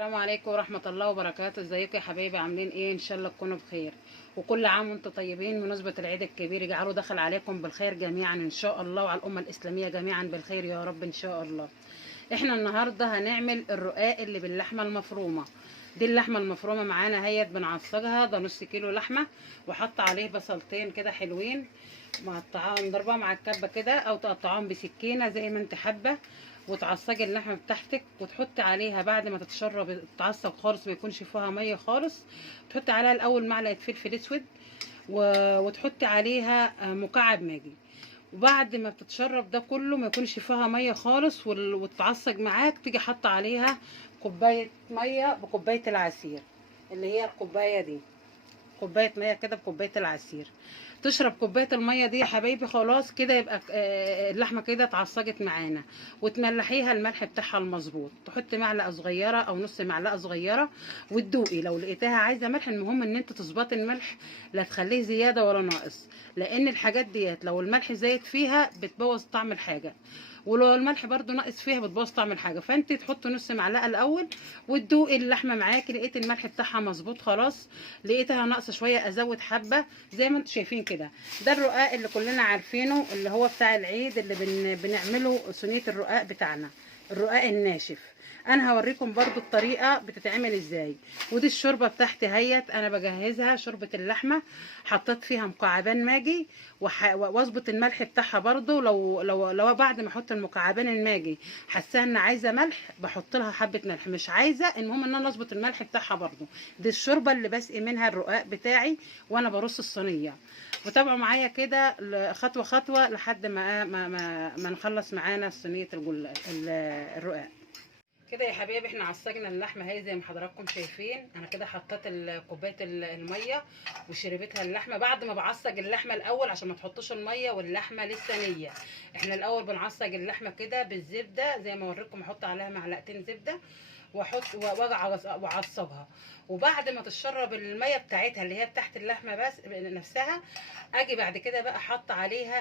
السلام عليكم ورحمة الله وبركاته. ازيكم يا حبايبي؟ عاملين ايه؟ ان شاء الله تكونوا بخير، وكل عام وانتم طيبين. مناسبة العيد الكبير يجعله دخل عليكم بالخير جميعا ان شاء الله، وعلى الأمة الإسلامية جميعا بالخير يا رب ان شاء الله. احنا النهاردة هنعمل الرقاق اللي باللحمة المفرومة. دي اللحمة المفرومة معانا هيت بنعصجها، ده نص كيلو لحمة، وحط عليه بصلتين كده حلوين مقطعاهم ضربها مع الكبة كده، او تقطعهم بسكينة زي ما انت حابة. وتعصجي اللحمه بتاعتك وتحطي عليها بعد ما تتشرب تتعصج خالص، ما يكونش فيها ميه خالص. تحطي عليها الاول معلقه فلفل اسود وتحطي عليها مكعب ماجي. وبعد ما بتتشرب ده كله ما يكونش فيها ميه خالص وتتعصج معاك، تيجي حاطه عليها كوبايه ميه بكوبايه العصير، اللي هي الكوبايه دي، كوبايه ميه كده بكوبايه العصير. تشرب كوبايه الميه دي يا حبايبي، خلاص كده يبقى اللحمه كده اتعصجت معانا. وتملحيها الملح بتاعها المظبوط، تحطي معلقه صغيره او نص معلقه صغيره وتدوقي لو لقيتها عايزه ملح. المهم ان انت تظبطي الملح، لا تخليه زياده ولا ناقص، لان الحاجات ديت لو الملح زايد فيها بتبوظ طعم الحاجه، ولو الملح برضو ناقص فيها بتبوظ طعم الحاجه. فانت تحطي نص معلقه الاول وتدوقي اللحمه معاكي، لقيت الملح بتاعها مظبوط خلاص، لقيتها ناقصه شويه ازود حبه زي ما انتم شايفين كده. ده الرقاق اللي كلنا عارفينه، اللي هو بتاع العيد، اللي بنعمله صينيه الرقاق بتاعنا، الرقاق الناشف. انا هوريكم برضو الطريقه بتتعمل ازاي. ودي الشوربه بتاعتي هيت انا بجهزها، شوربه اللحمه. حطيت فيها مكعبان ماجي واظبط الملح بتاعها برضو. لو بعد ما احط المكعبان الماجي حاسه ان عايزه ملح بحط لها حبه ملح، مش عايزه المهم ان انا اظبط الملح بتاعها برضو. دي الشوربه اللي بسقي منها الرقاق بتاعي وانا برص الصينيه. وتابعوا معايا كده خطوه خطوه لحد ما نخلص معانا صينيه الرقاق. كده يا حبايبي احنا عصجنا اللحمه اهي زي ما حضراتكم شايفين. انا كده حطيت كوبايه الميه وشربتها اللحمه. بعد ما بعصج اللحمه الاول عشان ما تحطوش الميه واللحمه لسه نيه، احنا الاول بنعصج اللحمه كده بالزبده زي ما اوريكم. احط عليها معلقتين زبده واحط واعصبها. وبعد ما تشرب الميه بتاعتها اللي هي تحت اللحمه بس نفسها، اجي بعد كده بقى احط عليها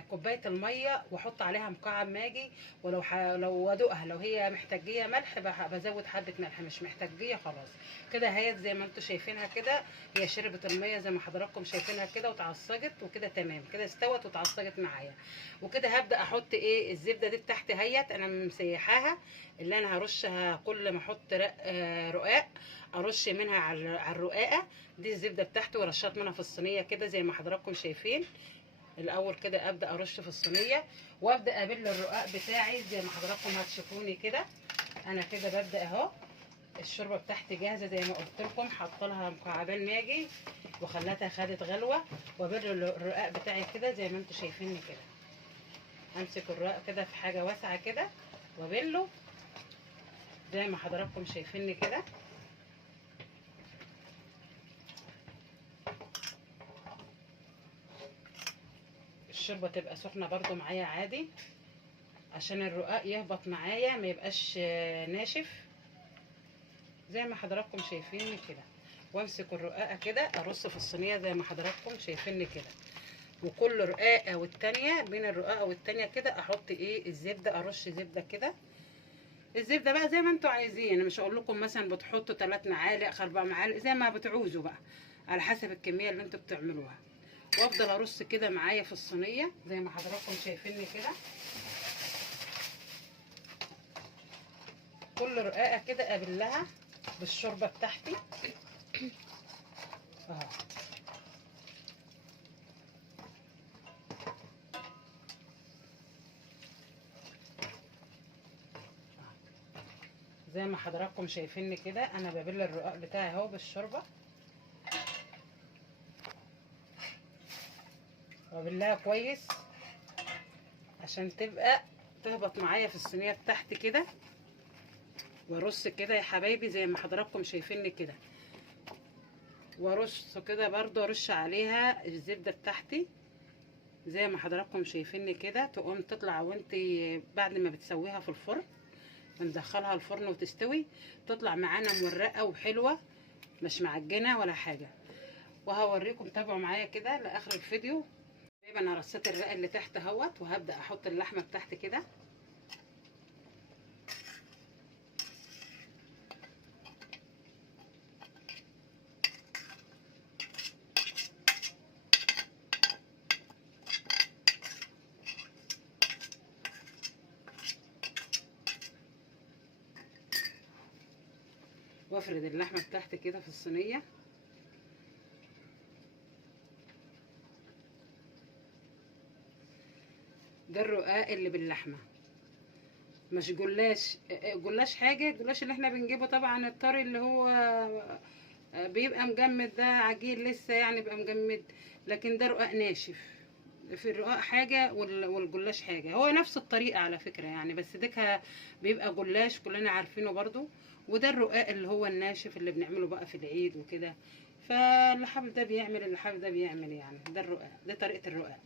كوبايه الميه واحط عليها مكعب ماجي. لو ادوقها لو هي محتاجيه ملح بزود حبه ملح، مش محتاجيه خلاص. كده اهي زي ما انتم شايفينها كده، هي شربت الميه زي ما حضراتكم شايفينها كده وتعصجت وكده تمام كده استوت وتعصجت معايا. وكده هبدا احط الزبده دي بتاعتي هيت انا مسيحاها، اللي انا هرشها كل ما احط رقاق ارش منها على الرقاقه دي الزبده بتاعتي، ورشات منها في الصينيه كده زي ما حضراتكم شايفين. الاول كده ابدا ارش في الصينيه وابدا ابل الرقاق بتاعي زي ما حضراتكم هتشوفوني كده. انا كده ببدا اهو. الشوربه بتاعتي جاهزه زي ما قلت لكم، حاطه لها مكعبين ماجي وخلتها خدت غلوه. وابل الرقاق بتاعي كده زي ما انتم شايفيني كده. امسك الرقاق كده في حاجه واسعه كده وابله زي ما حضراتكم شايفيني كده. الشوربه تبقى سخنه برضو معايا عادي عشان الرقاق يهبط معايا ما يبقاش ناشف زي ما حضراتكم شايفيني كده. وامسك الرقاقه كده ارص في الصينيه زي ما حضراتكم شايفيني كده. وكل رقاقه والتانيه بين الرقاقه والتانيه كده احط الزبده، ارش زبده كده. الزبده بقى زي ما انتوا عايزين، انا مش هقول لكم مثلا بتحطوا 3 معالق 4 معالق، زي ما بتعوزوا بقى على حسب الكميه اللي انتوا بتعملوها. وافضل ارص كده معايا في الصينيه زي ما حضراتكم شايفيني كده. كل رقاقه كده ابلها بالشوربه بتاعتي اهو. زي ما حضراتكم شايفيني كده انا ببل الرقاق بتاعي اهو بالشوربه، وابلها كويس عشان تبقى تهبط معايا في الصينيه بتاعتي كده. وارص كده يا حبايبي زي ما حضراتكم شايفيني كده، وارص كده برضو ارش عليها الزبده بتاعتي زي ما حضراتكم شايفيني كده. تقوم تطلع وانت بعد ما بتسويها في الفرن بندخلها الفرن وتستوي، تطلع معانا مورقه وحلوه مش معجنه ولا حاجه. وهوريكم، تابعوا معايا كده لاخر الفيديو. انا رصيت الرق اللي تحت اهوت، وهبدا احط اللحمه بتاعتي كده وافرد اللحمه بتاعتي كده في الصينيه. ده الرقاق اللي باللحمه، مش جلاش. جلاش حاجه، الجلاش اللي احنا بنجيبه طبعا الطري اللي هو بيبقى مجمد، ده عجين لسه يعني بيبقى مجمد. لكن ده رقاق ناشف. في الرقاق حاجه والجلاش حاجه، هو نفس الطريقه على فكره يعني، بس ديكها بيبقى جلاش كلنا عارفينه برضو. وده الرقاق اللي هو الناشف اللي بنعمله بقى في العيد وكده. فاللي حابب ده بيعمل، اللي حابب ده بيعمل يعني. ده الرقاق، ده طريقه الرقاق.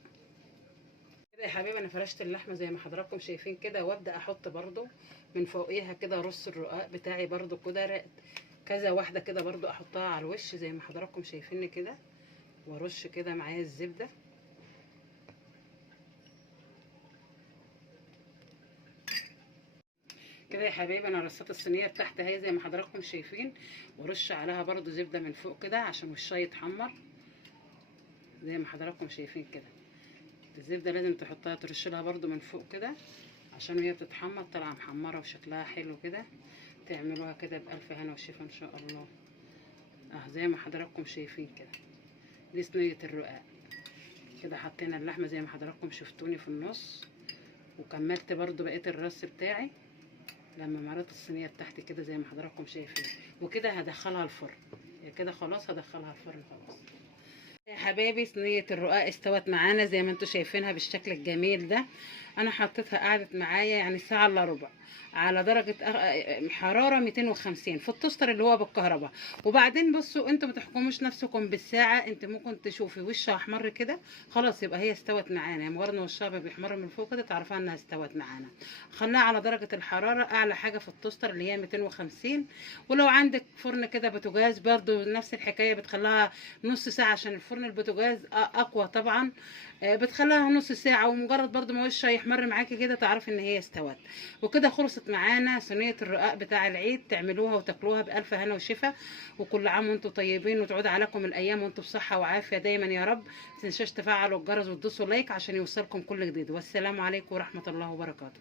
كده يا حبيبي انا فرشت اللحمه زي ما حضراتكم شايفين كده، وابدا احط برضو من فوقيها كده رص الرقاق بتاعي برضو كده، كذا واحده كده برضو احطها على الوش زي ما حضراتكم شايفيني كده. وارش كده معايا الزبده كده يا حبايبي. انا رصيت الصينيه بتاعتي اهي زي ما حضراتكم شايفين، ورش عليها برضو زبده من فوق كده عشان وشها يتحمر زي ما حضراتكم شايفين كده. الزبده لازم تحطها، ترش لها برضو من فوق كده عشان وهي بتتحمر طالعه محمره وشكلها حلو كده. تعملوها كده بألف هنا وشفا ان شاء الله. زي ما حضراتكم شايفين كده. دي صينيه الرقاق كده. حطينا اللحمه زي ما حضراتكم شفتوني في النص، وكملت برضو بقيه الرص بتاعي لما مريت الصينيه بتاعتي كده زي ما حضراتكم شايفين. وكده هدخلها الفرن كده خلاص، هدخلها الفرن خلاص. يا حبايبي صينيه الرقاق استوت معانا زي ما انتم شايفينها بالشكل الجميل ده. انا حطيتها قعدت معايا يعني ساعه الا ربع على درجه حراره 250 في التوستر اللي هو بالكهرباء. وبعدين بصوا انتوا ما تحكموش نفسكم بالساعه، انت ممكن تشوفي وشها احمر كده خلاص يبقى هي استوت معانا. يعني مجرد ما وشها بيحمر من فوق كده تعرفها انها استوت معانا. خليها على درجه الحراره اعلى حاجه في التوستر اللي هي 250. ولو عندك فرن كده بوتاجاز برضو نفس الحكايه، بتخليها نص ساعه عشان الفرن البوتاجاز اقوى طبعا. بتخليها نص ساعه، ومجرد برضو ما وشها يحمر معاكي كده تعرفي ان هي استوت. وكده خلصت معانا صينيه الرقاق بتاع العيد. تعملوها وتاكلوها بالف هنا وشفا. وكل عام وانتم طيبين، وتعود عليكم الايام وانتم بصحه وعافيه دايما يا رب. ما تنسوش تفعلوا الجرس وتدوسوا لايك عشان يوصلكم كل جديد. والسلام عليكم ورحمه الله وبركاته.